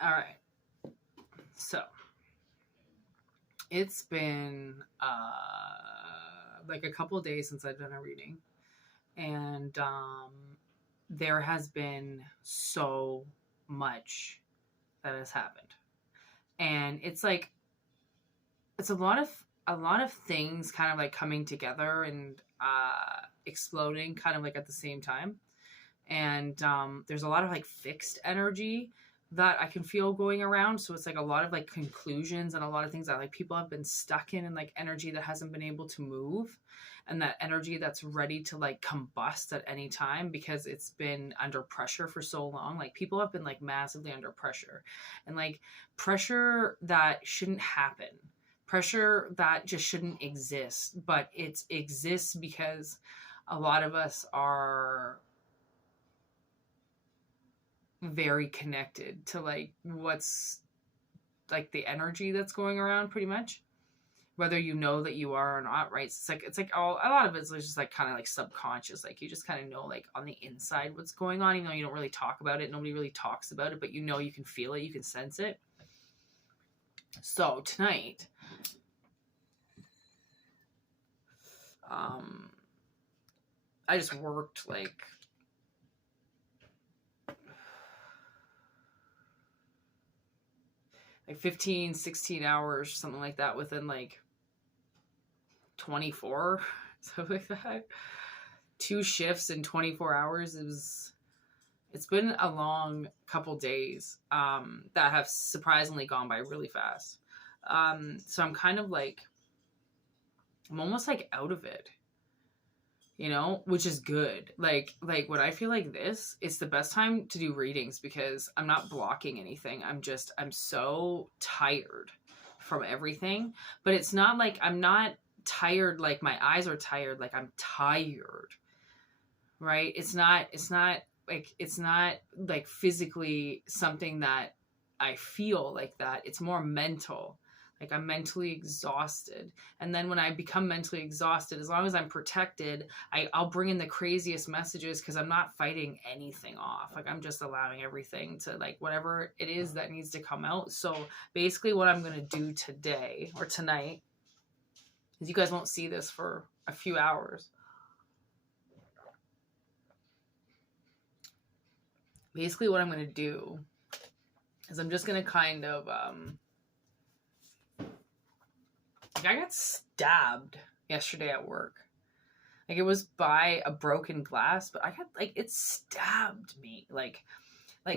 All right. So it's been like a couple of days since I've done a reading, and there has been so much that has happened, and it's like it's a lot of things kind of like coming together and exploding kind of like at the same time. And there's a lot of like fixed energy that I can feel going around. So it's like a lot of like conclusions and a lot of things that like people have been stuck in, and like energy that hasn't been able to move, and that energy that's ready to like combust at any time because it's been under pressure for so long. Like people have been like massively under pressure, and like pressure that shouldn't happen, pressure that just shouldn't exist, but it exists because a lot of us are very connected to like what's like the energy that's going around, pretty much, whether you know that you are or not, right? It's like all a lot of it's just like kind of like subconscious, like you just kind of know like on the inside what's going on, even though you don't really talk about it. Nobody really talks about it, but you know, you can feel it, you can sense it. So tonight I just worked like 15, 16 hours, something like that, within like 24, something like that. 2 shifts in 24 hours. It's been a long couple days that have surprisingly gone by really fast. So I'm kind of like, I'm almost like out of it, you know, which is good. Like when I feel like this, it's the best time to do readings because I'm not blocking anything. I'm so tired from everything, but it's not like I'm not tired like my eyes are tired, like I'm tired, right? It's not like physically something that I feel like that. It's more mental. Like I'm mentally exhausted. And then when I become mentally exhausted, as long as I'm protected, I'll bring in the craziest messages because I'm not fighting anything off. Like I'm just allowing everything to like whatever it is that needs to come out. So basically what I'm going to do today or tonight is, you guys won't see this for a few hours. Basically what I'm going to do is I'm just going to kind of I got stabbed yesterday at work. Like it was by a broken glass, but I got like, it stabbed me like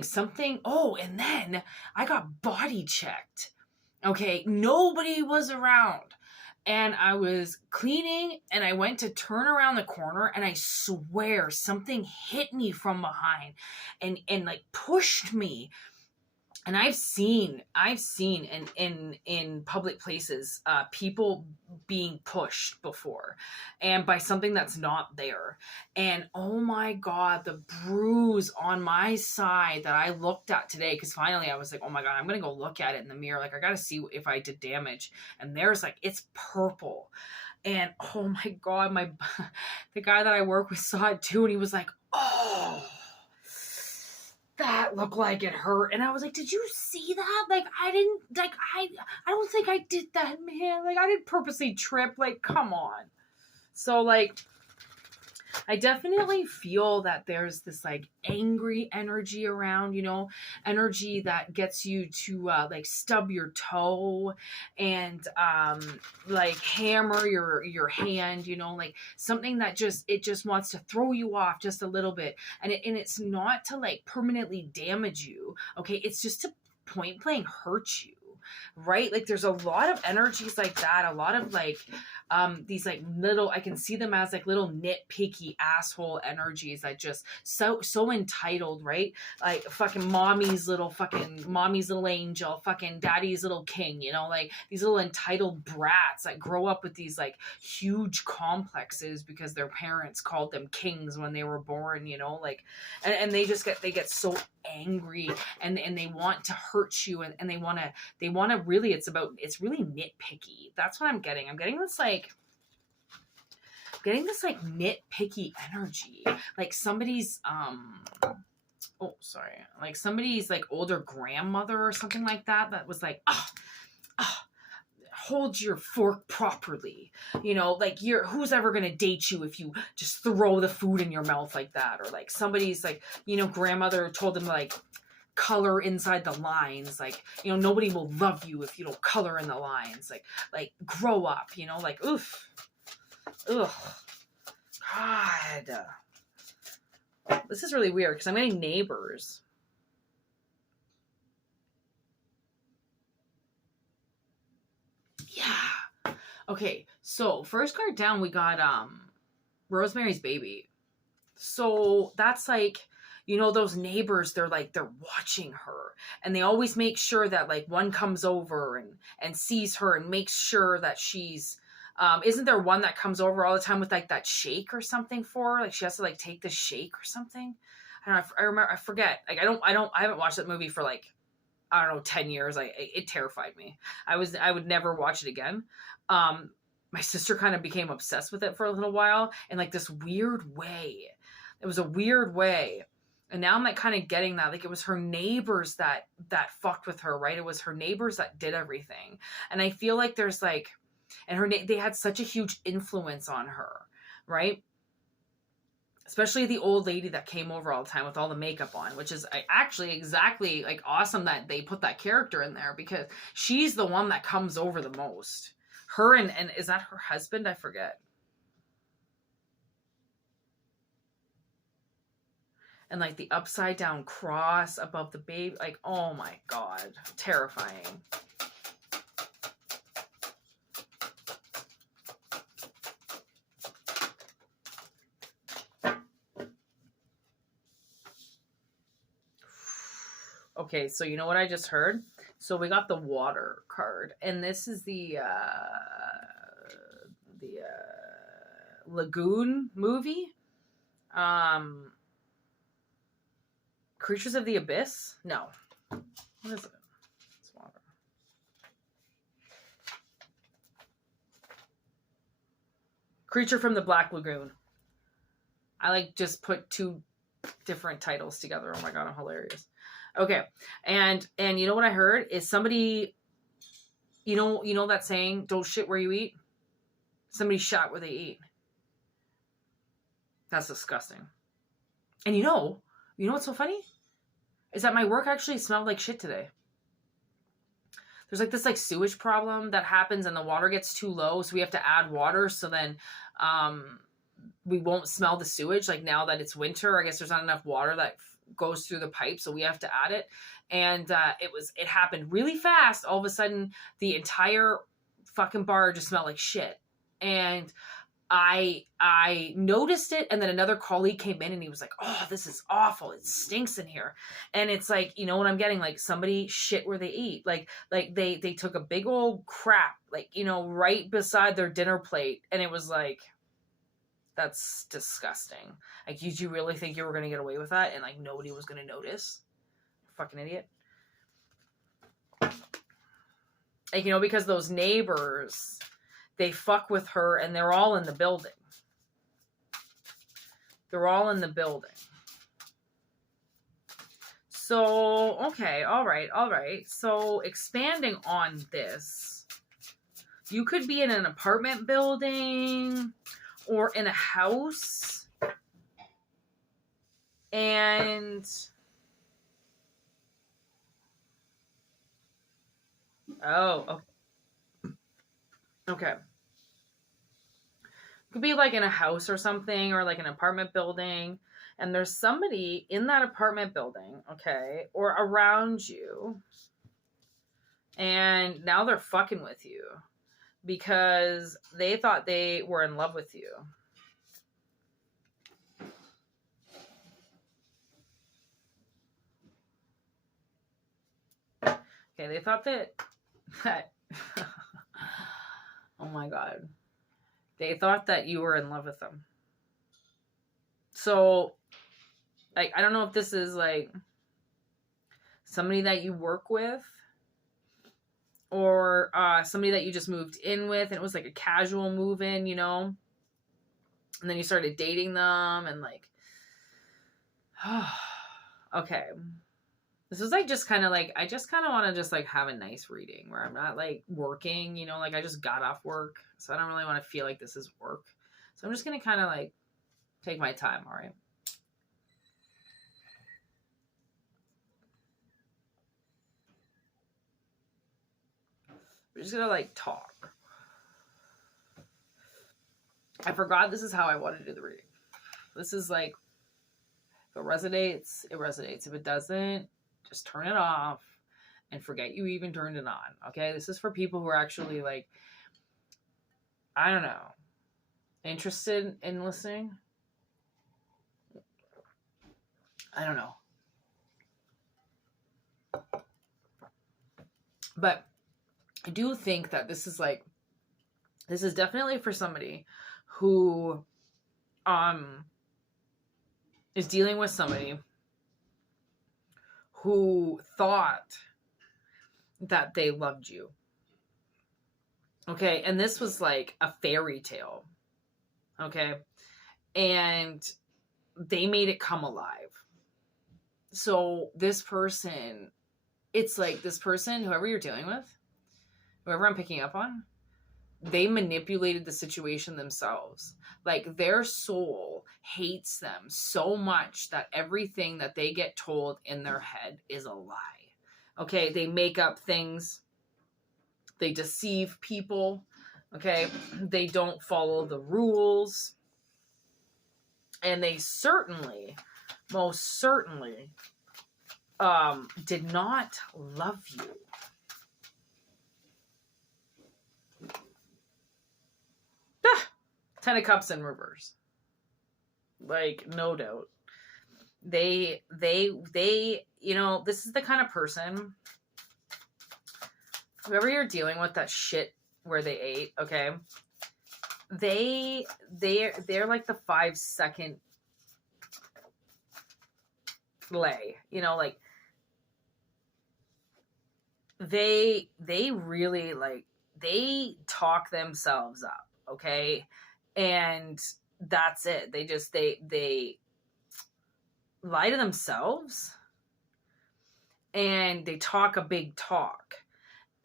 something. Oh, and then I got body checked. Okay. Nobody was around. And I was cleaning and I went to turn around the corner and I swear something hit me from behind and like pushed me. And I've seen in public places people being pushed before, and by something that's not there. And oh my God, the bruise on my side that I looked at today, because finally I was like, oh my God, I'm gonna go look at it in the mirror. Like I gotta see if I did damage. And there's like, it's purple. And oh my God, the guy that I work with saw it too, and he was like, oh, that looked like it hurt. And I was like, did you see that? Like I don't think I did that, man. Like I didn't purposely trip. Like come on. So like I definitely feel that there's this like angry energy around, you know, energy that gets you to like stub your toe and like hammer your hand, you know, like something that it just wants to throw you off just a little bit. And it's not to like permanently damage you. Okay. It's just to point blank hurt you. Right? Like there's a lot of energies like that. A lot of like these like little, I can see them as like little nitpicky asshole energies that just so entitled, right? Like fucking mommy's little angel, fucking daddy's little king, you know, like these little entitled brats that grow up with these like huge complexes because their parents called them kings when they were born, you know, like, and they get so angry and they want to hurt you and they want to really, it's really nitpicky. That's what I'm getting. I'm getting this nitpicky energy. Like somebody's oh, sorry, like somebody's like older grandmother or something like that, that was like, oh, oh, hold your fork properly. You know, like who's ever going to date you if you just throw the food in your mouth like that? Or like somebody's like, you know, grandmother told them like color inside the lines. Like, you know, nobody will love you if you don't color in the lines. Like grow up, you know, like, oof. Ugh. God. This is really weird because I'm getting neighbors. Yeah. Okay, so first card down we got Rosemary's Baby. So that's like, you know, those neighbors, they're watching her, and they always make sure that like one comes over and sees her and makes sure that she's isn't there one that comes over all the time with like that shake or something for her? Like she has to like take the shake or something. I don't know. I remember. I forget. Like I haven't watched that movie for like, I don't know, 10 years. It terrified me. I would never watch it again. My sister kind of became obsessed with it for a little while in like this weird way. It was a weird way. And now I'm like kind of getting that. Like it was her neighbors that fucked with her, right? It was her neighbors that did everything. And I feel like there's like, and they had such a huge influence on her, right? Especially the old lady that came over all the time with all the makeup on, which is actually exactly like awesome that they put that character in there because she's the one that comes over the most. Her and is that her husband? I forget. And like the upside down cross above the baby, like, oh my God, terrifying. Okay, so you know what I just heard? So we got the water card, and this is the Lagoon movie. Creatures of the Abyss? No. What is it? It's water. Creature from the Black Lagoon. I like just put two different titles together. Oh my God, I'm hilarious. Okay. And you know what I heard is somebody, you know that saying, don't shit where you eat? Somebody shot where they eat. That's disgusting. And you know what's so funny? Is that my work actually smelled like shit today. There's like this like sewage problem that happens and the water gets too low. So we have to add water. So then we won't smell the sewage. Like now that it's winter, I guess there's not enough water that goes through the pipe. So we have to add it. And it happened really fast. All of a sudden the entire fucking bar just smelled like shit. And I noticed it, and then another colleague came in and he was like, oh, this is awful. It stinks in here. And it's like, you know what I'm getting? Like somebody shit where they eat. Like they took a big old crap, like, you know, right beside their dinner plate. And it was like, that's disgusting. Like, did you really think you were going to get away with that? And like, nobody was going to notice? Fucking idiot. Like, you know, because those neighbors, they fuck with her and they're all in the building. They're all in the building. So, okay, all right. So, expanding on this, you could be in an apartment building or in a house. And okay. Could be like in a house or something, or like an apartment building, and there's somebody in that apartment building, okay, or around you, and now they're fucking with you because they thought they were in love with you. Okay, they thought that oh my God. They thought that you were in love with them. So, like, I don't know if this is, like, somebody that you work with or somebody that you just moved in with and it was, like, a casual move-in, you know? And then you started dating them and, like, Okay. This is like just kind of like, I just kind of want to just like have a nice reading where I'm not like working, you know, like I just got off work. So I don't really want to feel like this is work. So I'm just going to kind of like take my time. All right. We're just going to like talk. I forgot this is how I want to do the reading. This is like, if it resonates, it resonates. If it doesn't, just turn it off and forget you even turned it on. Okay. This is for people who are actually like, I don't know, interested in listening. I don't know. But I do think that this is like, this is definitely for somebody who is dealing with somebody who thought that they loved you. Okay, and this was like a fairy tale. Okay, and they made it come alive. So this person, it's like this person, whoever you're dealing with, whoever I'm picking up on, they manipulated the situation themselves. Like their soul hates them so much that everything that they get told in their head is a lie. Okay, they make up things. They deceive people. Okay, they don't follow the rules. And they certainly, most certainly, did not love you. Ten of Cups in reverse. Like, no doubt. They, you know, this is the kind of person, whoever you're dealing with, that shit where they ate, okay? They're like the 5-second lay, you know, like, they really, like, they talk themselves up, okay? And that's it. They just, they lie to themselves and they talk a big talk.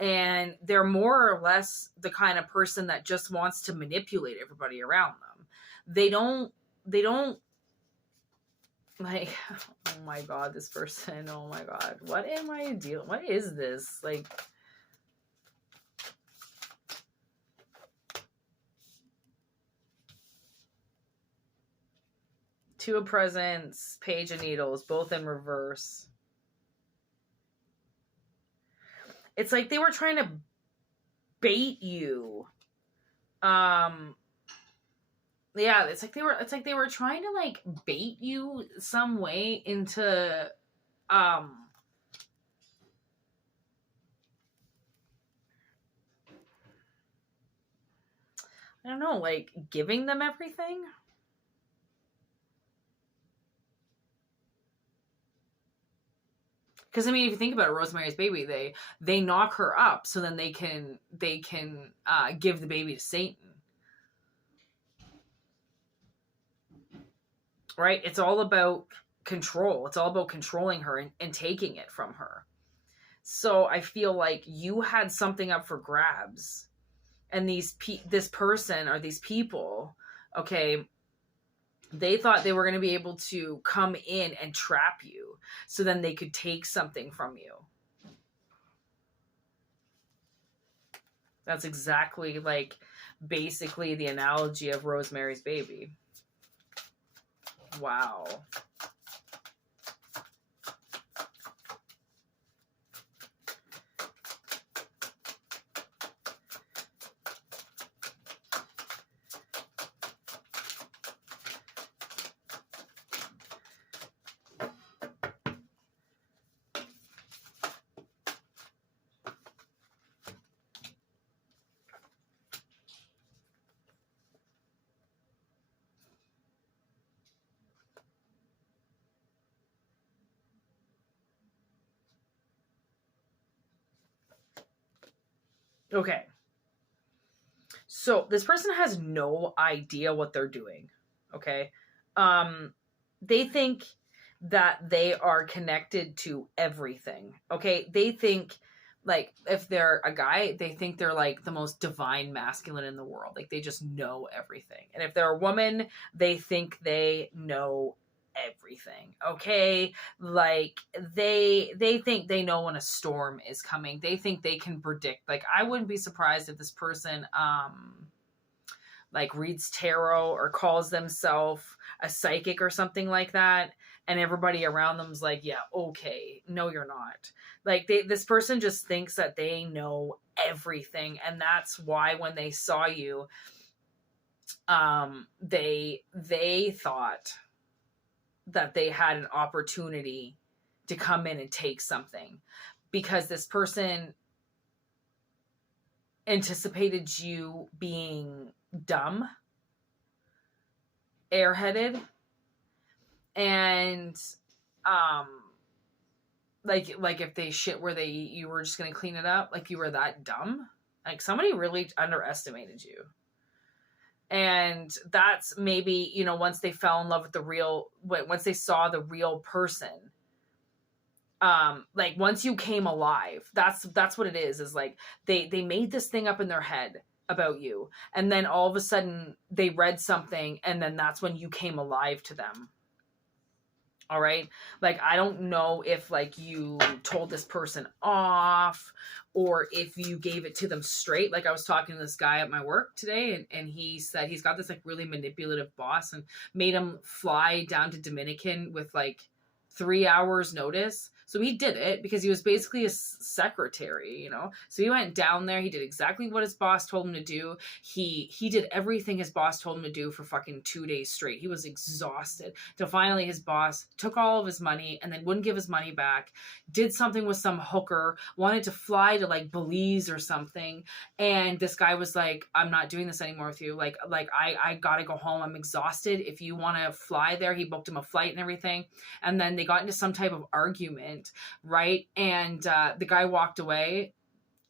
And they're more or less the kind of person that just wants to manipulate everybody around them. They don't like, oh my God, this person, oh my God, what am I dealing? What is this? Like, Two of Presents, Page of Needles, both in reverse. It's like they were trying to bait you. Yeah, it's like they were trying to like bait you some way into I don't know, like giving them everything. Because I mean, if you think about it, Rosemary's Baby, they knock her up so then they can give the baby to Satan. Right? It's all about control. It's all about controlling her and taking it from her. So I feel like you had something up for grabs, and this person or these people, okay, they thought they were going to be able to come in and trap you so then they could take something from you. That's exactly like basically the analogy of Rosemary's Baby. Wow. Okay. So this person has no idea what they're doing. Okay. They think, that they are connected to everything. Okay, they think, like, if they're a guy, they think they're like the most divine masculine in the world. Like, they just know everything. And if they're a woman, they think they know everything. Okay, like, they think they know when a storm is coming. They think they can predict. Like, I wouldn't be surprised if this person like reads tarot or calls themselves a psychic or something like that, and everybody around them's like, yeah, okay, no, you're not. Like, this person just thinks that they know everything, and that's why when they saw you, they thought that they had an opportunity to come in and take something, because this person anticipated you being dumb, airheaded, and like if they shit where they eat, you were just gonna clean it up. Like, you were that dumb. Like, somebody really underestimated you. And that's maybe, you know, once they fell in love with once they saw the real person, like, once you came alive, that's what it is like, they made this thing up in their head about you, and then all of a sudden they read something, and then that's when you came alive to them. All right. Like, I don't know if, like, you told this person off, or if you gave it to them straight. Like, I was talking to this guy at my work today, and he said he's got this, like, really manipulative boss, and made him fly down to Dominican with, like, 3 hours notice. So he did it because he was basically a secretary, you know? So he went down there. He did exactly what his boss told him to do. He did everything his boss told him to do for fucking 2 days straight. He was exhausted. Till finally his boss took all of his money and then wouldn't give his money back. Did something with some hooker. Wanted to fly to, like, Belize or something. And this guy was like, I'm not doing this anymore with you. Like I gotta go home. I'm exhausted. If you want to fly there. He booked him a flight and everything. And then they got into some type of argument. Right. And the guy walked away.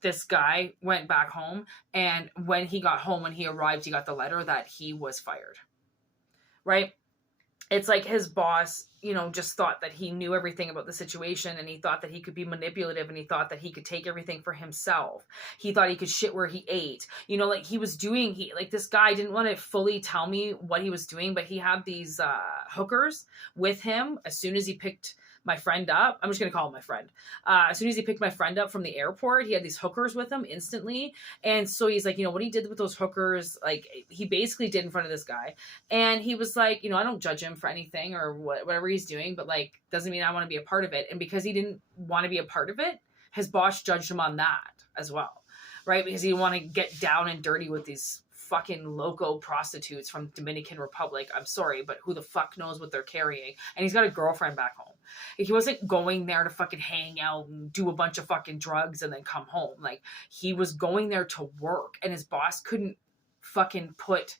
This guy went back home. And when he got home, when he arrived, he got the letter that he was fired. Right. It's like his boss, you know, just thought that he knew everything about the situation, and he thought that he could be manipulative, and he thought that he could take everything for himself. He thought he could shit where he ate. You know, like, like, this guy didn't want to fully tell me what he was doing, but he had these hookers with him as soon as he picked my friend up. I'm just going to call him my friend. As soon as he picked my friend up from the airport, he had these hookers with him instantly. And so he's like, you know, what he did with those hookers, like, he basically did in front of this guy. And he was like, you know, I don't judge him for anything or whatever he's doing, but, like, doesn't mean I want to be a part of it. And because he didn't want to be a part of it, his boss judged him on that as well. Right? Because he didn't want to get down and dirty with these fucking loco prostitutes from Dominican Republic. I'm sorry, but who the fuck knows what they're carrying? And he's got a girlfriend back home. He wasn't going there to fucking hang out and do a bunch of fucking drugs and then come home. Like, he was going there to work, and his boss couldn't fucking put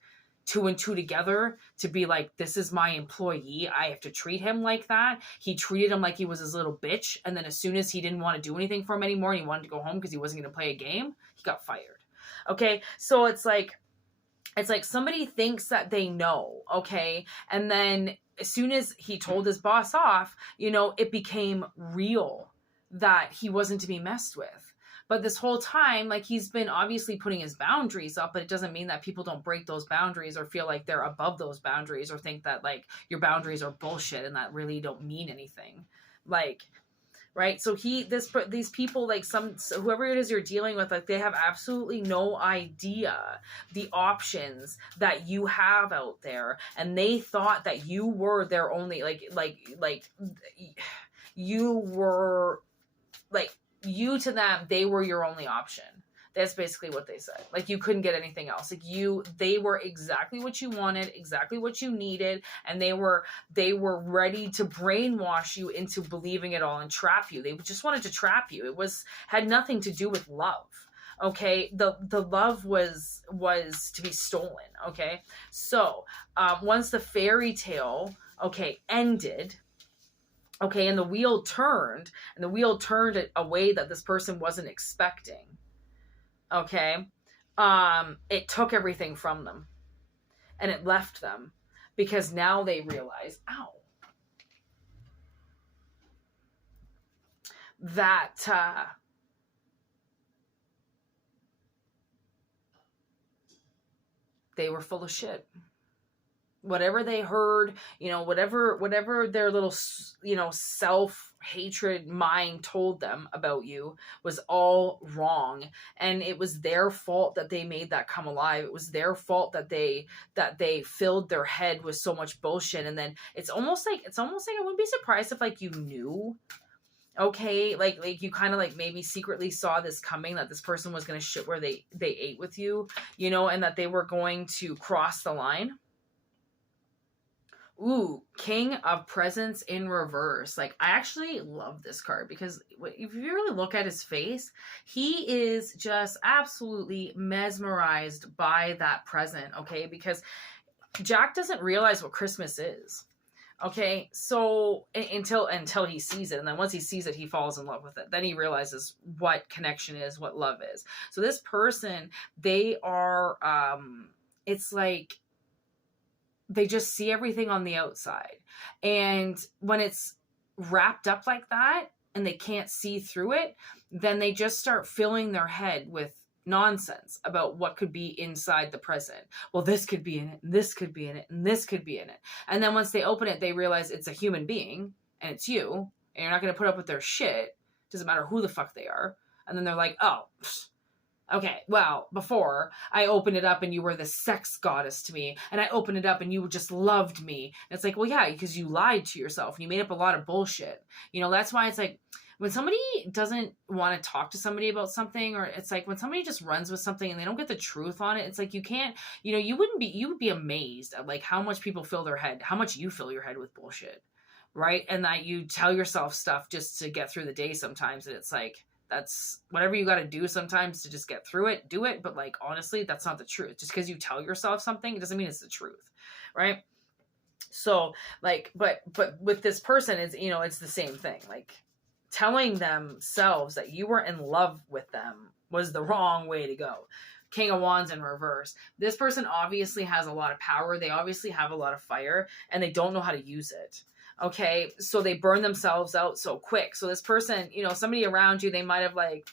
2 and 2 together to be like, this is my employee. I have to treat him like that. He treated him like he was his little bitch. And then as soon as he didn't want to do anything for him anymore, and he wanted to go home because he wasn't going to play a game, he got fired. Okay. So it's like somebody thinks that they know. Okay. And then as soon as he told his boss off, you know, it became real that he wasn't to be messed with. But this whole time, like, he's been obviously putting his boundaries up, but it doesn't mean that people don't break those boundaries or feel like they're above those boundaries or think that, like, your boundaries are bullshit and that really don't mean anything. Like, right? So these people, like, whoever it is you're dealing with, like, they have absolutely no idea the options that you have out there. And they thought that you were their only, you were, like, you to them, they were your only option. That's basically what they said. Like, you couldn't get anything else. Like, they were exactly what you wanted, exactly what you needed, and they were ready to brainwash you into believing it all and trap you. They just wanted to trap you. It had nothing to do with love. Okay, the love was to be stolen. Okay, so once the fairy tale, okay, ended. Okay, and the wheel turned a way that this person wasn't expecting. Okay, it took everything from them, and it left them, because now they realize, ow, that they were full of shit. Whatever they heard, whatever their little, self-hatred mind told them about you was all wrong. And it was their fault that they made that come alive. It was their fault that they filled their head with so much bullshit. And then it's almost like I wouldn't be surprised if like you knew, okay, like you kind of like maybe secretly saw this coming, that this person was going to shit where they ate with you, and that they were going to cross the line. Ooh, King of Presents in reverse. Like, I actually love this card because if you really look at his face, he is just absolutely mesmerized by that present, okay? Because Jack doesn't realize what Christmas is. Okay, so until he sees it, and then once he sees it, he falls in love with it. Then he realizes what connection is, what love is. So this person, they are, it's like, they just see everything on the outside. And when it's wrapped up like that and they can't see through it, then they just start filling their head with nonsense about what could be inside the present. Well, this could be in it, and this could be in it, and this could be in it. And then once they open it, they realize it's a human being and it's you, and you're not going to put up with their shit. Doesn't matter who the fuck they are. And then they're like, oh, okay, well, before I opened it up and you were the sex goddess to me, and I opened it up and you just loved me. And it's like, well, yeah, because you lied to yourself and you made up a lot of bullshit. That's why it's like, when somebody doesn't want to talk to somebody about something, or it's like when somebody just runs with something and they don't get the truth on it, it's like you can't, you would be amazed at like how much people fill their head, how much you fill your head with bullshit, right? And that you tell yourself stuff just to get through the day sometimes, and it's like, that's whatever you got to do sometimes to just get through it, do it. But like, honestly, that's not the truth. Just because you tell yourself something, it doesn't mean it's the truth. Right. So like, but with this person, it's, it's the same thing. Like telling themselves that you were in love with them was the wrong way to go. King of Wands in reverse. This person obviously has a lot of power. They obviously have a lot of fire, and they don't know how to use it. Okay, so they burn themselves out so quick. So this person, somebody around you, they might have like,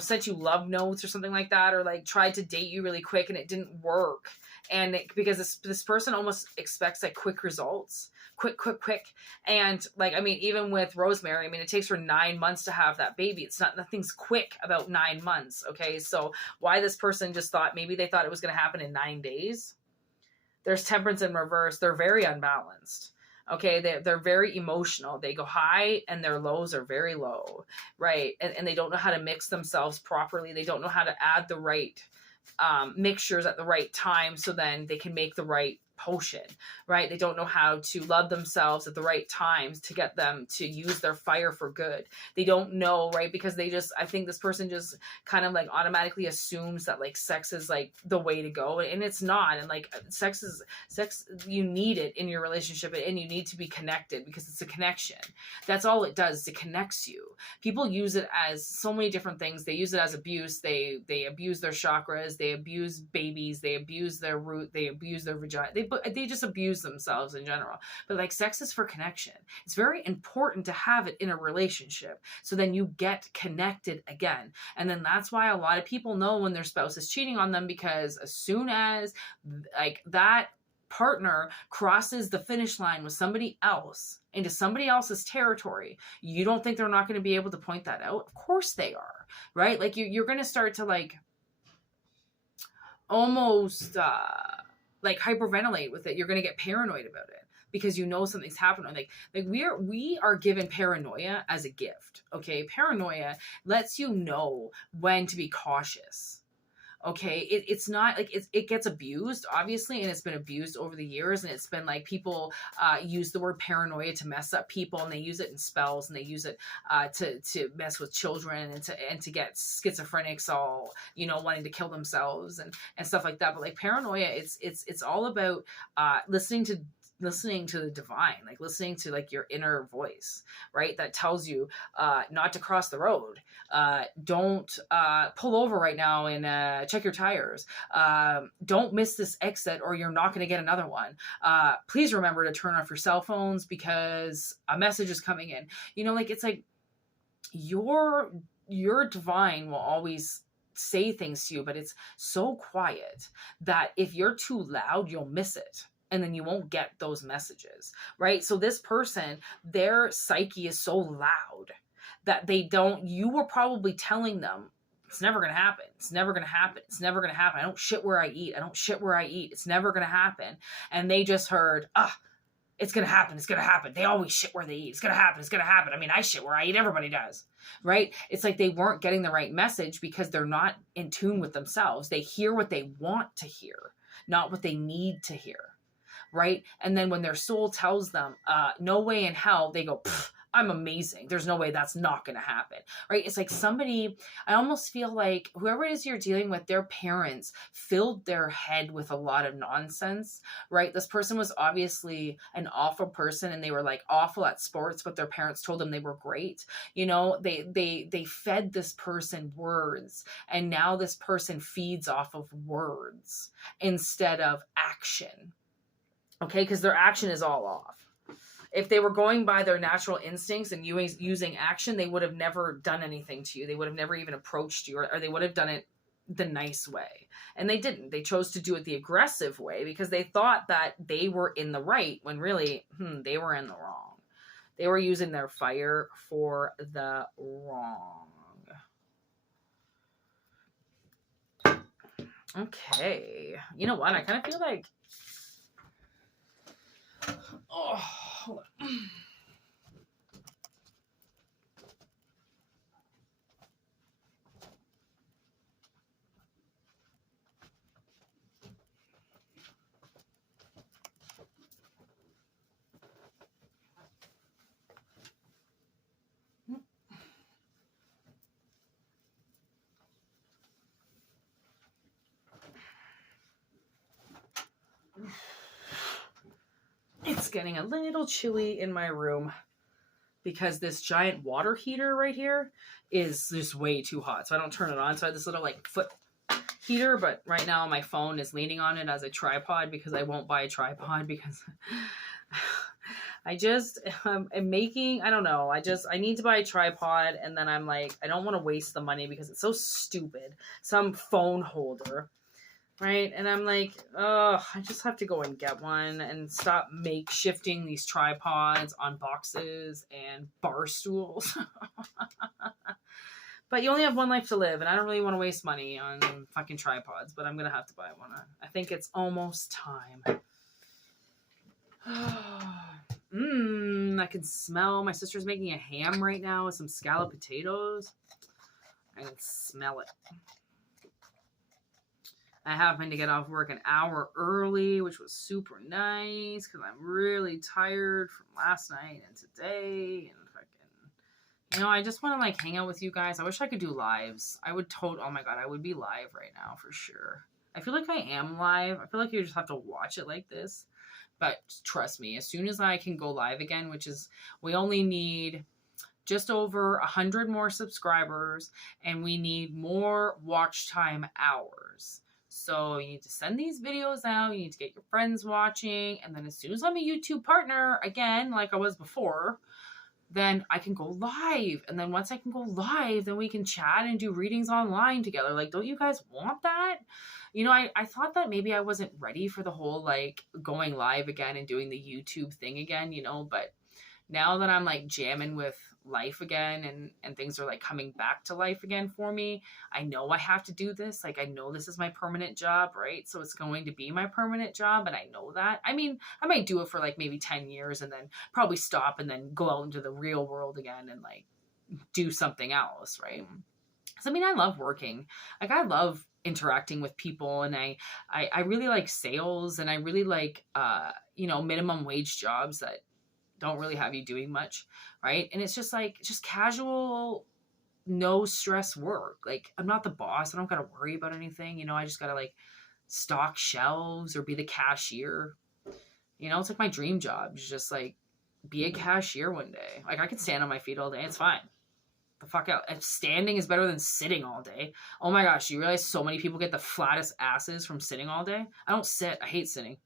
sent you love notes or something like that, or like tried to date you really quick and it didn't work. And because this person almost expects like quick results, quick. And like, I mean, even with Rosemary, I mean, it takes her 9 months to have that baby. Nothing's quick about 9 months. Okay, so why this person just maybe they thought it was going to happen in 9 days. There's Temperance in reverse. They're very unbalanced. Okay, they're very emotional. They go high and their lows are very low, right? And they don't know how to mix themselves properly. They don't know how to add the right mixtures at the right time, so then they can make the right potion, right? They don't know how to love themselves at the right times to get them to use their fire for good. They don't know, right? Because I think this person just kind of like automatically assumes that like sex is like the way to go, and it's not. And like sex, you need it in your relationship, and you need to be connected because it's a connection. That's all it does. It connects you. People use it as so many different things. They use it as abuse. They abuse their chakras. They abuse babies. They abuse their root. They abuse their vagina. They just abuse themselves in general. But like sex is for connection. It's very important to have it in a relationship, so then you get connected again. And then that's why a lot of people know when their spouse is cheating on them, because as soon as like that partner crosses the finish line with somebody else into somebody else's territory, you don't think they're not going to be able to point that out? Of course they are, right? Like you're going to start to like almost like hyperventilate with it. You're going to get paranoid about it because something's happening. Like we are given paranoia as a gift. Okay. Paranoia lets you know when to be cautious. Okay. It's not like it gets abused, obviously, and it's been abused over the years. And it's been like people use the word paranoia to mess up people, and they use it in spells, and they use it to mess with children, and to get schizophrenics all, wanting to kill themselves and stuff like that. But like paranoia, it's all about listening to the divine, like listening to like your inner voice, right? That tells you not to cross the road. Don't pull over right now and check your tires. Don't miss this exit or you're not going to get another one. Please remember to turn off your cell phones because a message is coming in. Like it's like your divine will always say things to you, but it's so quiet that if you're too loud, you'll miss it. And then you won't get those messages, right? So this person, their psyche is so loud that you were probably telling them, it's never going to happen. It's never going to happen. It's never going to happen. I don't shit where I eat. I don't shit where I eat. It's never going to happen. And they just heard, it's going to happen. It's going to happen. They always shit where they eat. It's going to happen. It's going to happen. I mean, I shit where I eat. Everybody does, right? It's like they weren't getting the right message because they're not in tune with themselves. They hear what they want to hear, not what they need to hear, right? And then when their soul tells them, no way in hell, they go, I'm amazing. There's no way that's not going to happen, right? It's like I almost feel like whoever it is you're dealing with, their parents filled their head with a lot of nonsense, right? This person was obviously an awful person and they were like awful at sports, but their parents told them they were great. You know, they fed this person words, and now this person feeds off of words instead of action. Okay, because their action is all off. If they were going by their natural instincts and using action, they would have never done anything to you. They would have never even approached you, or they would have done it the nice way. And they didn't. They chose to do it the aggressive way because they thought that they were in the right when really they were in the wrong. They were using their fire for the wrong. Okay. You know what? I kind of feel like... Oh, hold on. It's getting a little chilly in my room because this giant water heater right here is just way too hot. So I don't turn it on. So I have this little like foot heater, but right now my phone is leaning on it as a tripod because I won't buy a tripod because I'm making, I don't know. I need to buy a tripod, and then I'm like, I don't want to waste the money because it's so stupid. Some phone holder. Right? And I'm like, oh, I just have to go and get one and stop shifting these tripods on boxes and bar stools. But you only have one life to live, and I don't really want to waste money on fucking tripods, but I'm going to have to buy one. I think it's almost time. I can smell my sister's making a ham right now with some scalloped potatoes. I can smell it. I happened to get off work an hour early, which was super nice because I'm really tired from last night and today. And fucking, I just want to like hang out with you guys. I wish I could do lives. I would oh my God, I would be live right now for sure. I feel like I am live. I feel like you just have to watch it like this. But trust me, as soon as I can go live again, which is, we only need just over 100 more subscribers and we need more watch time hours. So you need to send these videos out. You need to get your friends watching. And then as soon as I'm a YouTube partner, again, like I was before, then I can go live. And then once I can go live, then we can chat and do readings online together. Like, don't you guys want that? I thought that maybe I wasn't ready for the whole, like, going live again and doing the YouTube thing again, but now that I'm, like, jamming with life again and things are like coming back to life again for me, I know I have to do this. Like, I know this is my permanent job, right? So it's going to be my permanent job, and I know that. I mean, I might do it for like maybe 10 years and then probably stop and then go out into the real world again and like do something else, right? Because I mean, I love working. Like, I love interacting with people, and I really like sales, and I really like minimum wage jobs that don't really have you doing much, right? And it's just like, just casual, no stress work. Like, I'm not the boss. I don't got to worry about anything. I just got to like stock shelves or be the cashier. It's like my dream job. It's just like be a cashier one day. Like, I could stand on my feet all day. It's fine. The fuck out. Standing is better than sitting all day. Oh my gosh. You realize so many people get the flattest asses from sitting all day? I don't sit. I hate sitting.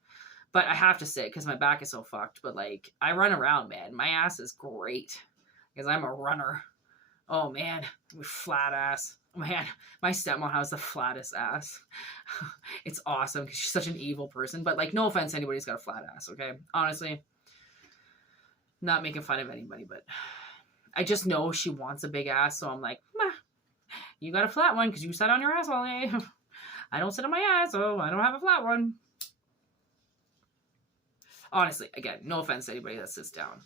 But I have to sit because my back is so fucked. But, like, I run around, man. My ass is great because I'm a runner. Oh man, flat ass. Man, my stepmom has the flattest ass. It's awesome because she's such an evil person. But like, no offense to anybody who's got a flat ass, okay? Honestly, not making fun of anybody, but I just know she wants a big ass. So I'm like, you got a flat one because you sat on your ass all day. I don't sit on my ass, so I don't have a flat one. Honestly, again, no offense to anybody that sits down.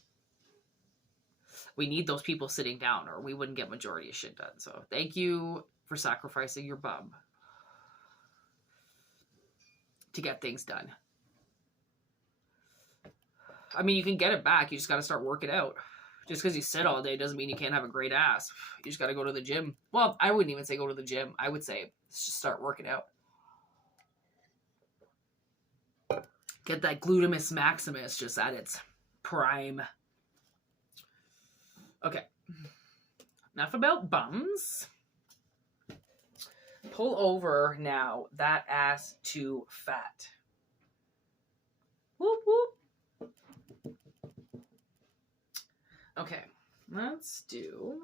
We need those people sitting down or we wouldn't get majority of shit done. So thank you for sacrificing your bum to get things done. I mean, you can get it back. You just got to start working out. Just because you sit all day doesn't mean you can't have a great ass. You just got to go to the gym. Well, I wouldn't even say go to the gym. I would say just start working out. Get that gluteus maximus just at its prime. Okay. Enough about bums. Pull over now. That ass too fat. Whoop, whoop. Okay. Let's do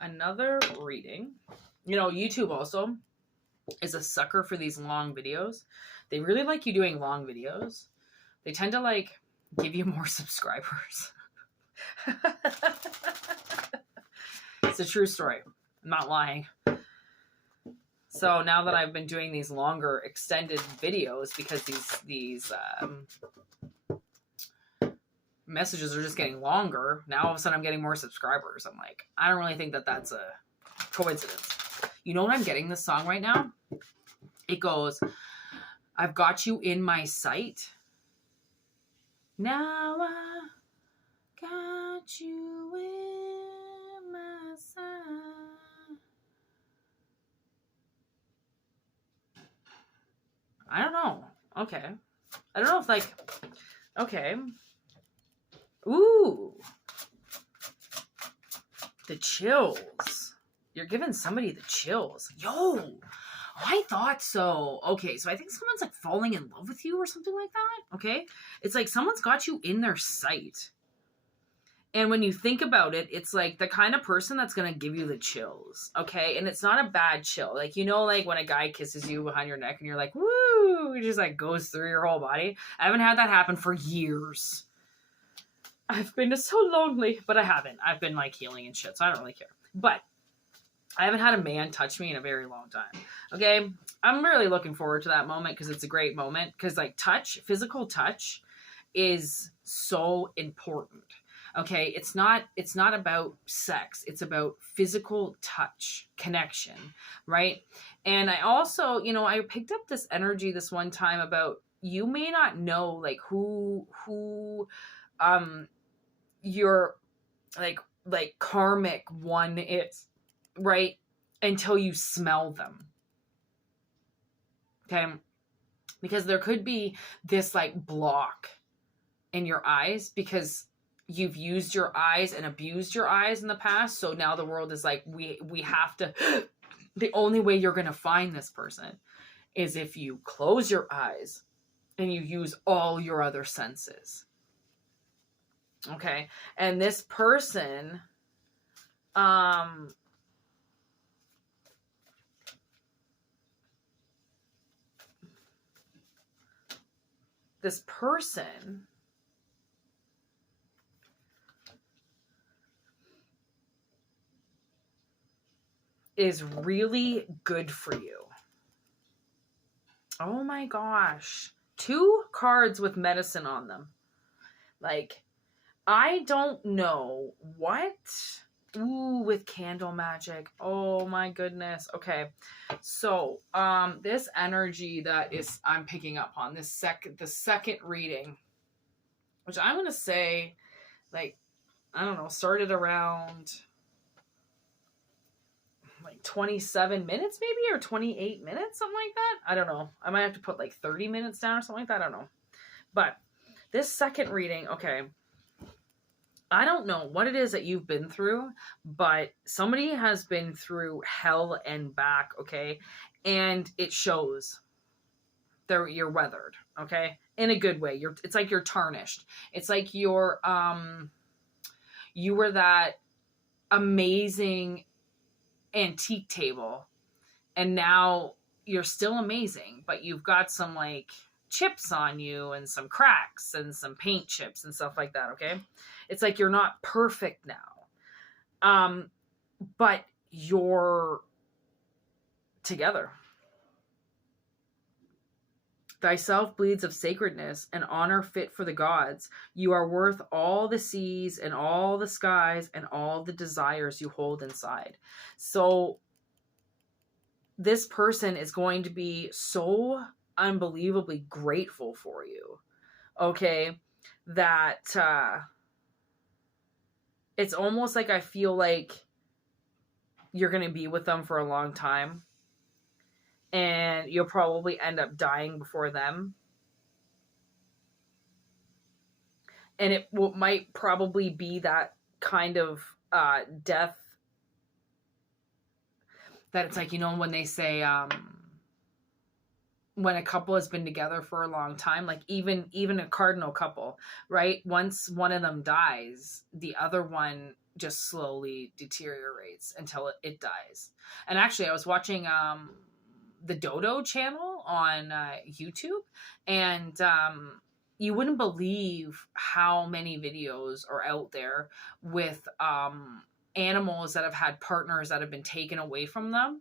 another reading. You know, YouTube also is a sucker for these long videos. They really like you doing long videos. They tend to like give you more subscribers. It's a true story. I'm not lying. So now that I've been doing these longer extended videos because these messages are just getting longer, now all of a sudden I'm getting more subscribers. I'm like, I don't really think that that's a coincidence. You know what I'm getting this song right now? It goes, I've got you in my sight. Now I got you in my sight. I don't know. Okay. I don't know if like, okay. Ooh. The chills. You're giving somebody the chills. Yo. I thought so. Okay, so I think someone's like falling in love with you or something like that. Okay? It's like someone's got you in their sight. And when you think about it, it's like the kind of person that's going to give you the chills. Okay? And it's not a bad chill. Like, you know, like when a guy kisses you behind your neck and you're like, woo! It just like goes through your whole body. I haven't had that happen for years. I've been so lonely, but I haven't. I've been like healing and shit, so I don't really care. But I haven't had a man touch me in a very long time. Okay? I'm really looking forward to that moment because it's a great moment. Because like touch, physical touch is so important. Okay? It's not about sex. It's about physical touch, connection, right? And I also, you know, I picked up this energy this one time about you may not know like who your like karmic one is. Right? Until you smell them. Okay? Because there could be this like block in your eyes because you've used your eyes and abused your eyes in the past. So now the world is like, we have to, the only way you're going to find this person is if you close your eyes and you use all your other senses. Okay? And this person, this person is really good for you. Oh my gosh. 2 cards with medicine on them. Like, I don't know what. Ooh, with candle magic. Oh my goodness. Okay. So, this energy that is I'm picking up on the second reading, which I'm going to say like, I don't know, started around like 27 minutes maybe, or 28 minutes, something like that. I don't know. I might have to put like 30 minutes down or something like that. I don't know. But this second reading, okay, I don't know what it is that you've been through, but somebody has been through hell and back, okay? And it shows. You're weathered, okay? In a good way. It's like you're tarnished. It's like you were that amazing antique table, and now you're still amazing, but you've got some like chips on you and some cracks and some paint chips and stuff like that. Okay. It's like you're not perfect now. But you're together. Thyself bleeds of sacredness and honor fit for the gods. You are worth all the seas and all the skies and all the desires you hold inside. So this person is going to be so unbelievably grateful for you. Okay. That, it's almost like I feel like you're going to be with them for a long time. And you'll probably end up dying before them. And it might probably be that kind of death that it's like, you know, when they say when a couple has been together for a long time, like even a cardinal couple, right? Once one of them dies, the other one just slowly deteriorates until it dies. And actually, I was watching the Dodo channel on YouTube, and you wouldn't believe how many videos are out there with animals that have had partners that have been taken away from them,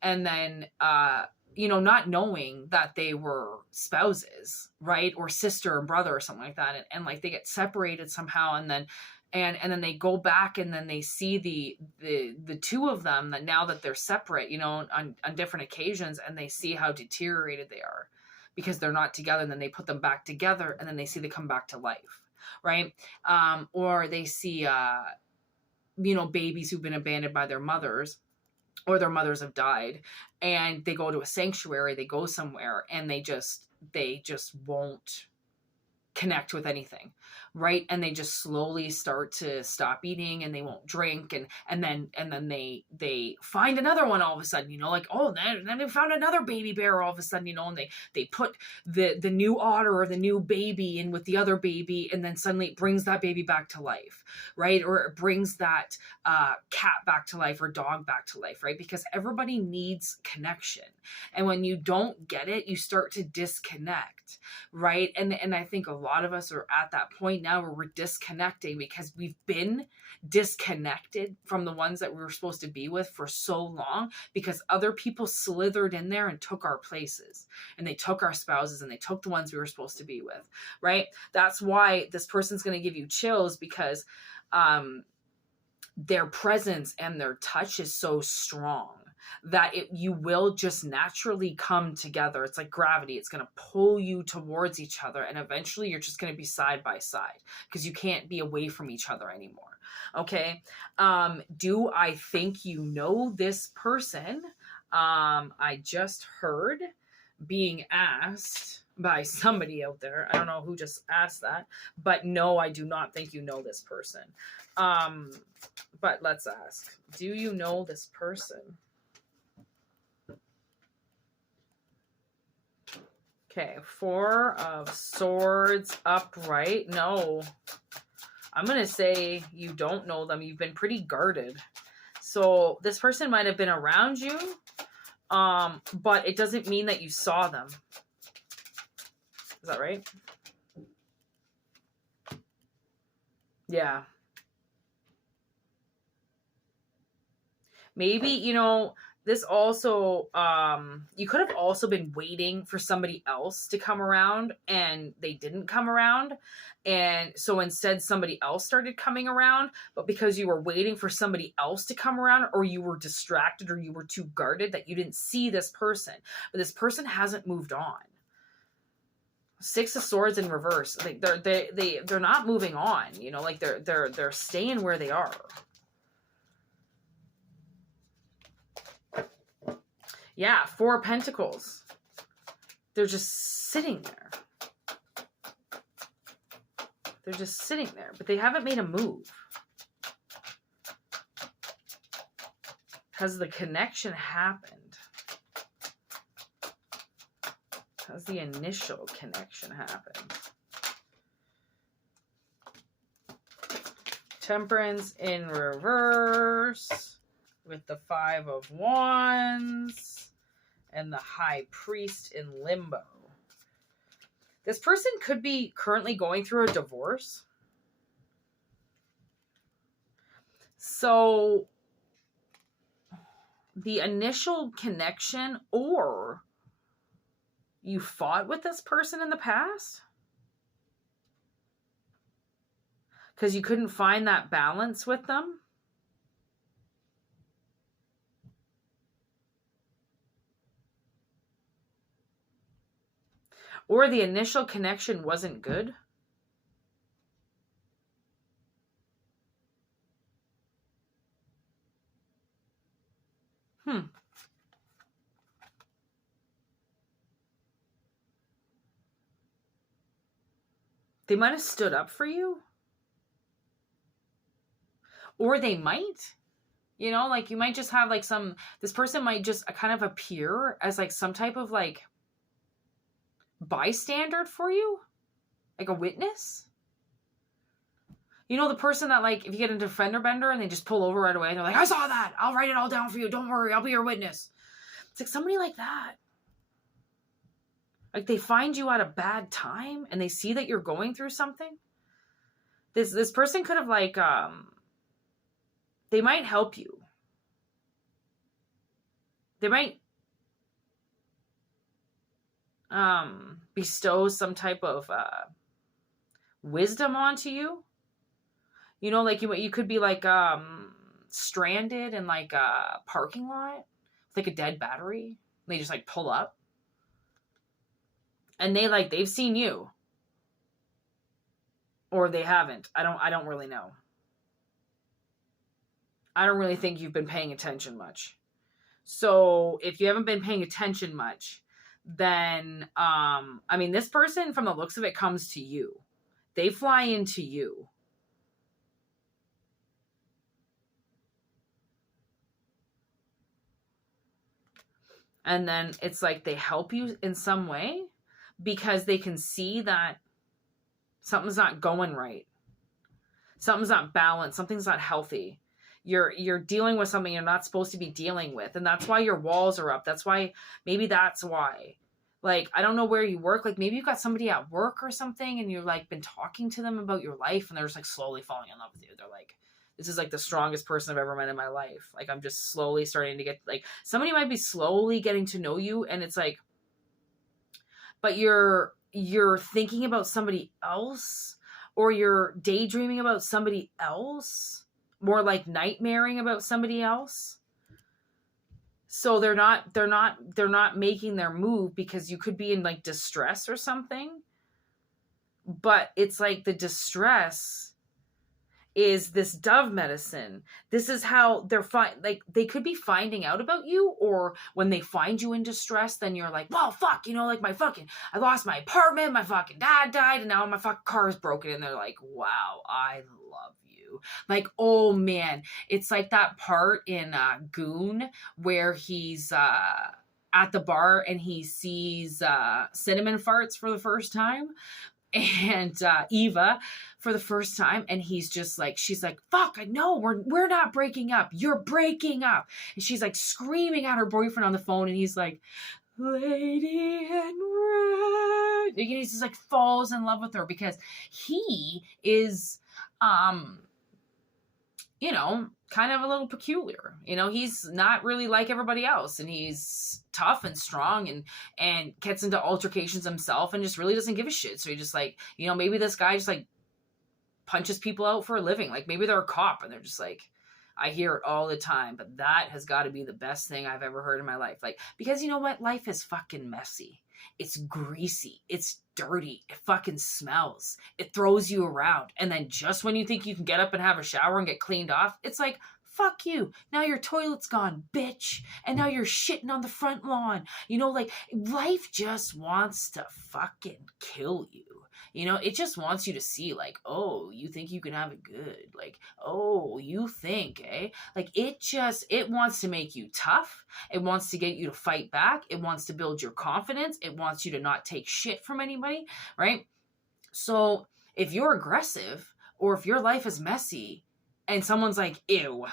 and then you know, not knowing that they were spouses, right, or sister and brother or something like that, and like they get separated somehow, and then they go back and then they see the two of them that now that they're separate, you know, on different occasions, and they see how deteriorated they are because they're not together, and then they put them back together, and then they see they come back to life, right? Or they see, you know, babies who've been abandoned by their mothers, or their mothers have died, and they go to a sanctuary, they go somewhere, and they just won't connect with anything, right? And they just slowly start to stop eating, and they won't drink, and then they find another one all of a sudden, you know, like, oh, then they found another baby bear all of a sudden, you know, and they put the new otter or the new baby in with the other baby, and then suddenly it brings that baby back to life, right? Or it brings that cat back to life, or dog back to life, right? Because everybody needs connection, and when you don't get it, you start to disconnect, right? And I think a lot of us are at that point now where we're disconnecting because we've been disconnected from the ones that we were supposed to be with for so long, because other people slithered in there and took our places, and they took our spouses, and they took the ones we were supposed to be with, right? That's why this person's going to give you chills, because their presence and their touch is so strong that you will just naturally come together. It's like gravity. It's going to pull you towards each other, and eventually you're just going to be side by side because you can't be away from each other anymore. Okay. Do I think you know this person? I just heard being asked by somebody out there. I don't know who just asked that, but no, I do not think you know this person. But let's ask, do you know this person? Okay, 4 of Swords upright. No. I'm going to say you don't know them. You've been pretty guarded. So this person might have been around you, but it doesn't mean that you saw them. Is that right? Yeah. Maybe, you know, this also, you could have also been waiting for somebody else to come around, and they didn't come around. And so instead somebody else started coming around, but because you were waiting for somebody else to come around, or you were distracted, or you were too guarded, that you didn't see this person. But this person hasn't moved on. 6 of Swords in reverse. Like they're not moving on, you know, like they're staying where they are. Yeah, 4 of Pentacles. They're just sitting there. They're just sitting there, but they haven't made a move. Has the connection happened? Has the initial connection happened? Temperance in reverse with the 5 of Wands and the High Priest in limbo. This person could be currently going through a divorce. So the initial connection, or you fought with this person in the past because you couldn't find that balance with them. Or the initial connection wasn't good. They might have stood up for you. Or they might. You know, like you might just have like this person might just kind of appear as like some type of like bystander for you. Like a witness. You know, the person that like, if you get into a fender bender and they just pull over right away, they're like, I saw that. I'll write it all down for you. Don't worry. I'll be your witness. It's like somebody like that. Like they find you at a bad time and they see that you're going through something. This person could have like, they might help you. They might bestow some type of wisdom onto you. You know, like you could be like stranded in like a parking lot with like a dead battery. They just like pull up. And they've seen you. Or they haven't. I don't really know. I don't really think you've been paying attention much. So if you haven't been paying attention much, then, I mean, this person from the looks of it comes to you. They fly into you. And then it's like they help you in some way because they can see that something's not going right. Something's not balanced. Something's not healthy. You're dealing with something you're not supposed to be dealing with. And that's why your walls are up. Maybe that's why. Like, I don't know where you work. Like, maybe you've got somebody at work or something and you've like been talking to them about your life and they're just like slowly falling in love with you. They're like, this is like the strongest person I've ever met in my life. Like, I'm just slowly starting to get like, somebody might be slowly getting to know you. And it's like, but you're thinking about somebody else, or you're daydreaming about somebody else, more like nightmaring about somebody else. So they're not making their move because you could be in like distress or something. But it's like the distress is this dove medicine. This is how they're like they could be finding out about you, or when they find you in distress, then you're like, well, fuck, you know, like I lost my apartment, my fucking dad died, and now my fucking car is broken. And they're like, wow, I love you. Like, oh man, it's like that part in Goon where he's at the bar and he sees cinnamon farts for the first time. And Eva for the first time, and he's just like, she's like, fuck, I know we're not breaking up, you're breaking up. And she's like screaming at her boyfriend on the phone, and he's like, lady in red. And he just like falls in love with her because he is you know, kind of a little peculiar. You know, he's not really like everybody else, and he's tough and strong and gets into altercations himself and just really doesn't give a shit. So he just like, you know, maybe this guy just like punches people out for a living. Like maybe they're a cop and they're just like, I hear it all the time, but that has got to be the best thing I've ever heard in my life. Like, because you know what? Life is fucking messy. It's greasy. It's dirty. It fucking smells. It throws you around. And then just when you think you can get up and have a shower and get cleaned off, it's like, fuck you. Now your toilet's gone, bitch. And now you're shitting on the front lawn. You know, like, life just wants to fucking kill you. You know, it just wants you to see, like, oh, you think you can have it good. Like, oh, you think, eh? Like, it wants to make you tough. It wants to get you to fight back. It wants to build your confidence. It wants you to not take shit from anybody, right? So if you're aggressive or if your life is messy, and someone's like, ew,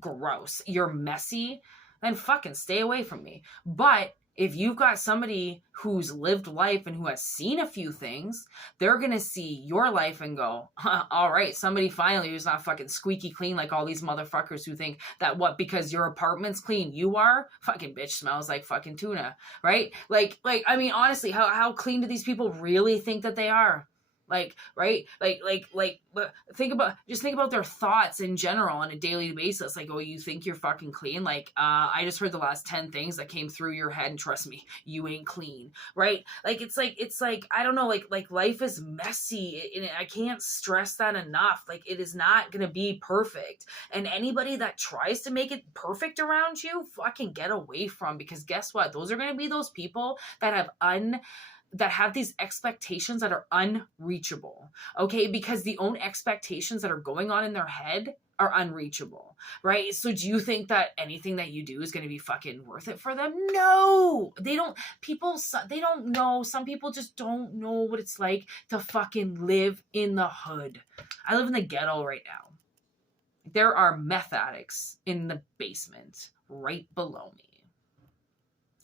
gross, you're messy, then fucking stay away from me. But if you've got somebody who's lived life and who has seen a few things, they're going to see your life and go, all right, somebody finally who's not fucking squeaky clean like all these motherfuckers who think that what, because your apartment's clean, you are? Fucking bitch smells like fucking tuna, right? Like, I mean, honestly, how clean do these people really think that they are? Like, right? Think about their thoughts in general on a daily basis. Like, oh, you think you're fucking clean? Like, I just heard the last 10 things that came through your head, and trust me, you ain't clean, right? Like, it's like, I don't know, like life is messy, and I can't stress that enough. Like, it is not gonna be perfect. And anybody that tries to make it perfect around you, fucking get away from, because guess what? Those are gonna be those people that have these expectations that are unreachable, okay? Because the own expectations that are going on in their head are unreachable, right? So do you think that anything that you do is going to be fucking worth it for them? No, they don't know. Some people just don't know what it's like to fucking live in the hood. I live in the ghetto right now. There are meth addicts in the basement right below me.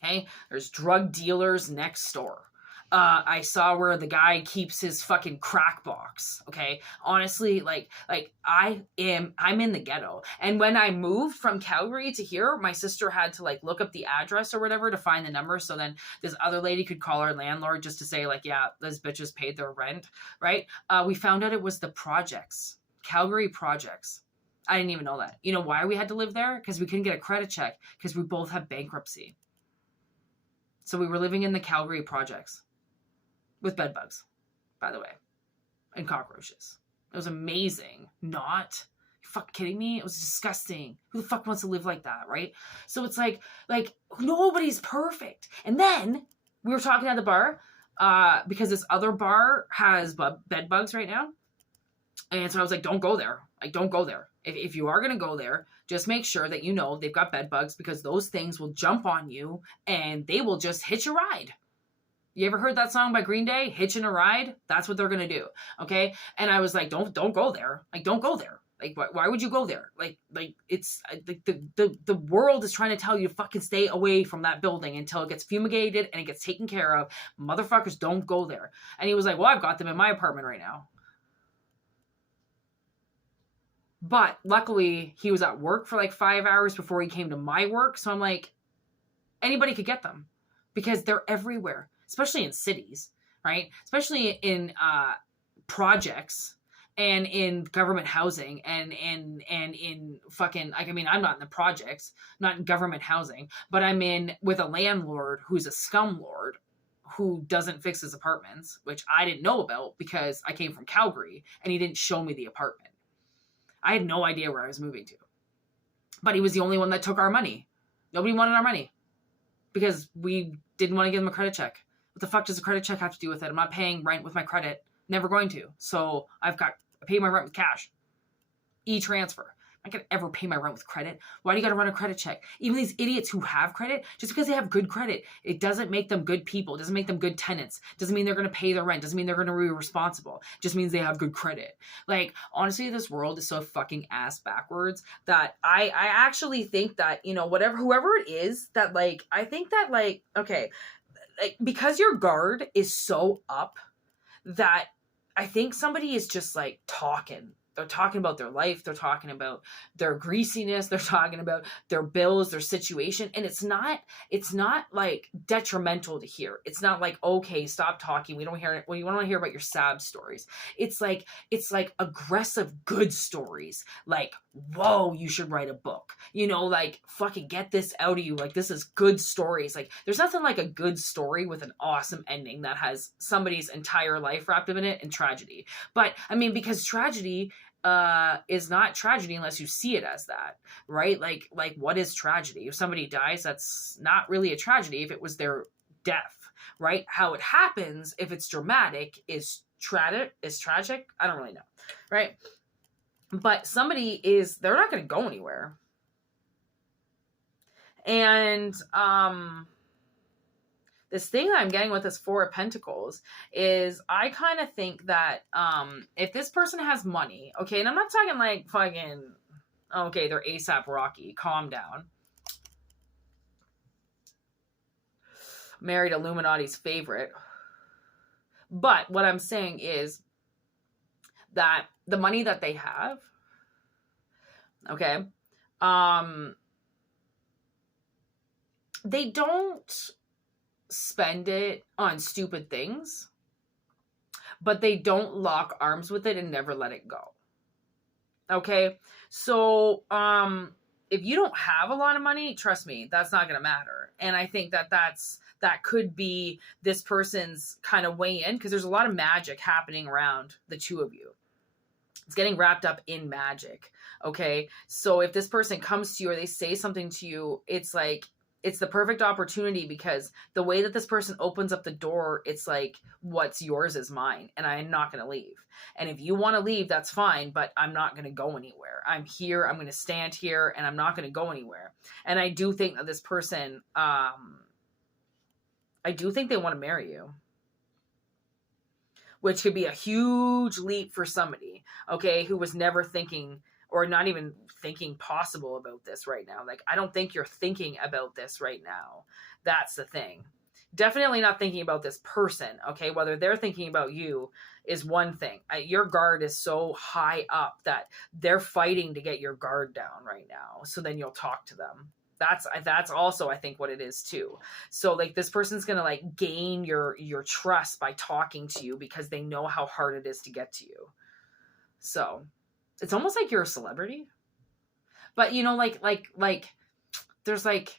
Okay? There's drug dealers next door. I saw where the guy keeps his fucking crack box. Okay. Honestly, I'm in the ghetto. And when I moved from Calgary to here, my sister had to like look up the address or whatever to find the number. So then this other lady could call our landlord just to say like, yeah, those bitches paid their rent. Right. We found out it was the projects, Calgary projects. I didn't even know that. You know why we had to live there? Because we couldn't get a credit check because we both have bankruptcy. So we were living in the Calgary projects. With bed bugs, by the way, and cockroaches. It was amazing. Not, you fucking kidding me? It was disgusting. Who the fuck wants to live like that, right? So it's like nobody's perfect. And then we were talking at the bar because this other bar has bed bugs right now. And so I was like, don't go there. Like, don't go there. If you are going to go there, just make sure that you know they've got bed bugs, because those things will jump on you and they will just hitch a ride. You ever heard that song by Green Day, Hitching a Ride? That's what they're going to do. Okay. And I was like, don't go there. Like, don't go there. Like, why would you go there? Like it's like the world is trying to tell you to fucking stay away from that building until it gets fumigated and it gets taken care of. Motherfuckers, don't go there. And he was like, well, I've got them in my apartment right now. But luckily he was at work for like 5 hours before he came to my work. So I'm like, anybody could get them because they're everywhere. Especially in cities, right? Especially in projects and in government housing and in fucking, like, I mean, I'm not in the projects, not in government housing, but I'm in with a landlord who's a scumlord who doesn't fix his apartments, which I didn't know about because I came from Calgary and he didn't show me the apartment. I had no idea where I was moving to. But he was the only one that took our money. Nobody wanted our money because we didn't want to give him a credit check. What the fuck does a credit check have to do with it? I'm not paying rent with my credit. Never going to. So I pay my rent with cash. E-transfer. I'm not going to ever pay my rent with credit. Why do you got to run a credit check? Even these idiots who have credit, just because they have good credit, it doesn't make them good people. It doesn't make them good tenants. It doesn't mean they're going to pay their rent. It doesn't mean they're going to be responsible. It just means they have good credit. Like, honestly, this world is so fucking ass backwards that I actually think that, you know, whoever it is that, like, I think that, like, okay, like, because your guard is so up that I think somebody is just like talking. They're talking about their life. They're talking about their greasiness. They're talking about their bills, their situation. And it's not like detrimental to hear. It's not like, okay, stop talking. We don't want to hear about your sad stories. It's like aggressive good stories. Like, whoa, you should write a book, you know, like fucking get this out of you. Like, this is good stories. Like, there's nothing like a good story with an awesome ending that has somebody's entire life wrapped up in it and tragedy. But I mean, because tragedy is not tragedy unless you see it as that, right? Like what is tragedy? If somebody dies, that's not really a tragedy if it was their death, right? How it happens, if it's dramatic, is tragic. I don't really know, right? But they're not going to go anywhere. And this thing that I'm getting with this Four of Pentacles is I kind of think that if this person has money, okay, and I'm not talking like fucking, okay, they're ASAP Rocky, calm down. Married Illuminati's favorite. But what I'm saying is that the money that they have, okay, they don't spend it on stupid things, but they don't lock arms with it and never let it go. Okay? So, if you don't have a lot of money, trust me, that's not going to matter. And I think that that could be this person's kind of way in, because there's a lot of magic happening around the two of you. It's getting wrapped up in magic. Okay? So if this person comes to you or they say something to you, it's like, it's the perfect opportunity, because the way that this person opens up the door, it's like, what's yours is mine, and I'm not going to leave. And if you want to leave, that's fine, but I'm not going to go anywhere. I'm here. I'm going to stand here, and I'm not going to go anywhere. And I do think that this person, I do think they want to marry you, which could be a huge leap for somebody, okay, who was never thinking, or not even thinking possible about this right now. Like, I don't think you're thinking about this right now. That's the thing. Definitely not thinking about this person, okay? Whether they're thinking about you is one thing. Your guard is so high up that they're fighting to get your guard down right now. So then you'll talk to them. That's also, I think, what it is too. So like, this person's going to like gain your trust by talking to you, because they know how hard it is to get to you. So it's almost like you're a celebrity, but you know, like there's like,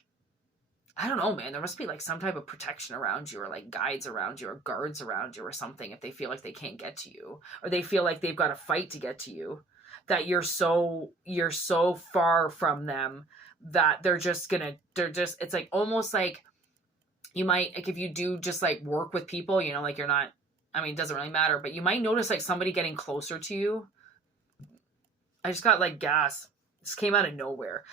I don't know, man, there must be like some type of protection around you, or like guides around you, or guards around you, or something, if they feel like they can't get to you, or they feel like they've got to fight to get to you, that you're so far from them that it's like, almost like you might, like, if you do just like work with people, you know, like, you're not, I mean, it doesn't really matter, but you might notice like somebody getting closer to you. I just got like gas. This came out of nowhere.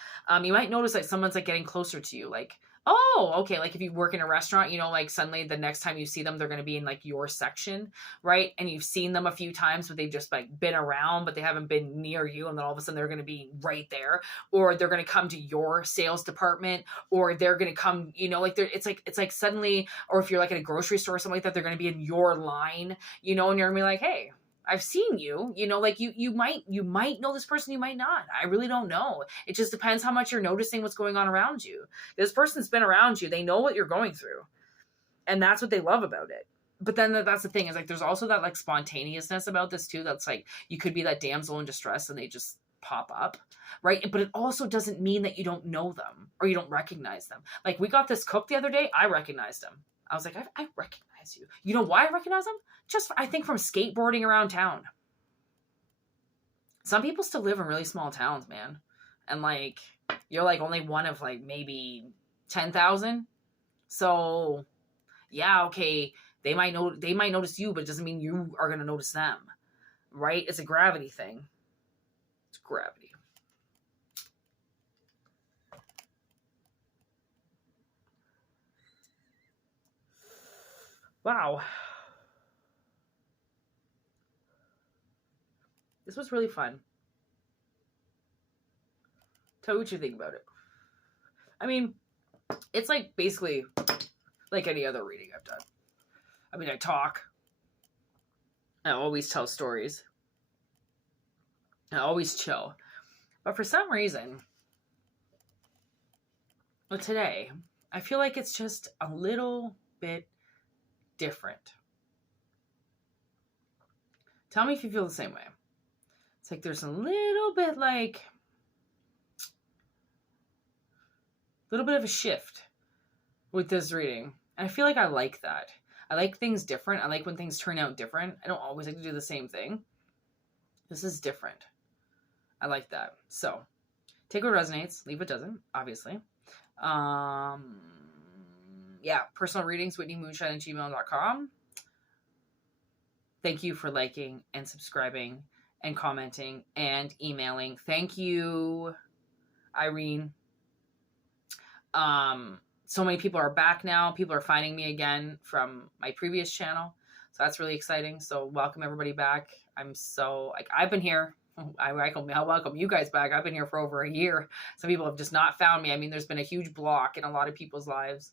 You might notice like someone's like getting closer to you. Like, oh, okay. Like if you work in a restaurant, you know, like suddenly the next time you see them, they're going to be in like your section, right? And you've seen them a few times, but they've just like been around, but they haven't been near you. And then all of a sudden they're going to be right there, or they're going to come to your sales department, or they're going to come, you know, like it's like suddenly, or if you're like at a grocery store or something like that, they're going to be in your line, you know, and you're going to be like, hey, I've seen you, you know, like you might know this person, you might not. I really don't know. It just depends how much you're noticing what's going on around you. This person's been around you. They know what you're going through. And that's what they love about it. But then that's the thing, is like, there's also that like spontaneousness about this too. That's like, you could be that damsel in distress and they just pop up, right? But it also doesn't mean that you don't know them or you don't recognize them. Like, we got this cook the other day. I recognized him. I was like, I recognize you. You know why I recognize him? Just, I think, from skateboarding around town. Some people still live in really small towns, man. And like, you're like only one of like maybe 10,000. So yeah, okay. They might notice you, but it doesn't mean you are going to notice them, right? It's a gravity thing. It's gravity. Wow. This was really fun. Tell me what you think about it. I mean, it's like basically like any other reading I've done. I mean, I talk. I always tell stories. I always chill. But for some reason, today, I feel like it's just a little bit different. Tell me if you feel the same way. It's like there's a little bit of a shift with this reading. And I feel like I like that. I like things different. I like when things turn out different. I don't always like to do the same thing. This is different. I like that. So take what resonates, leave what doesn't, obviously. Yeah, personal readings, whitneymoonshine@gmail.com. Thank you for liking and subscribing and commenting and emailing. Thank you, Irene. so many people are back now. People are finding me again from my previous channel. So that's really exciting. So welcome everybody back. I'm so, like, I've been here. I welcome you guys back. I've been here for over a year. Some people have just not found me. I mean, there's been a huge block in a lot of people's lives.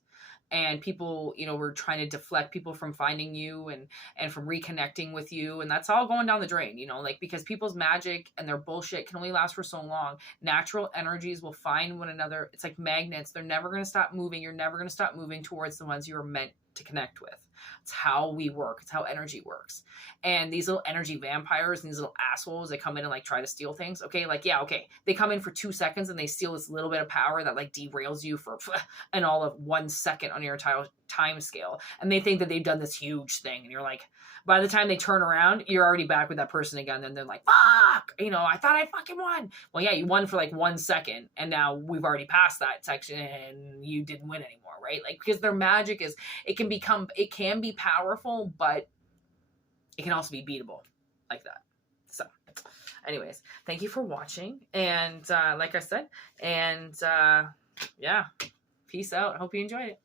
And people, you know, we're trying to deflect people from finding you and from reconnecting with you. And that's all going down the drain, you know, like, because people's magic and their bullshit can only last for so long. Natural energies will find one another. It's like magnets. They're never going to stop moving. You're never going to stop moving towards the ones you are meant to connect with. It's how we work. It's how energy works. And these little energy vampires and these little assholes, they come in and like try to steal things. Okay. Like, yeah, okay. They come in for 2 seconds and they steal this little bit of power that like derails you for and all of 1 second on your entire time scale. And they think that they've done this huge thing. And you're like, by the time they turn around, you're already back with that person again. And they're like, fuck, you know, I thought I fucking won. Well, yeah, you won for like 1 second. And now we've already passed that section and you didn't win anymore. Right? Like, because their magic is, it can be powerful, but it can also be beatable like that. So anyways, thank you for watching. And like I said, and yeah, peace out. Hope you enjoyed it.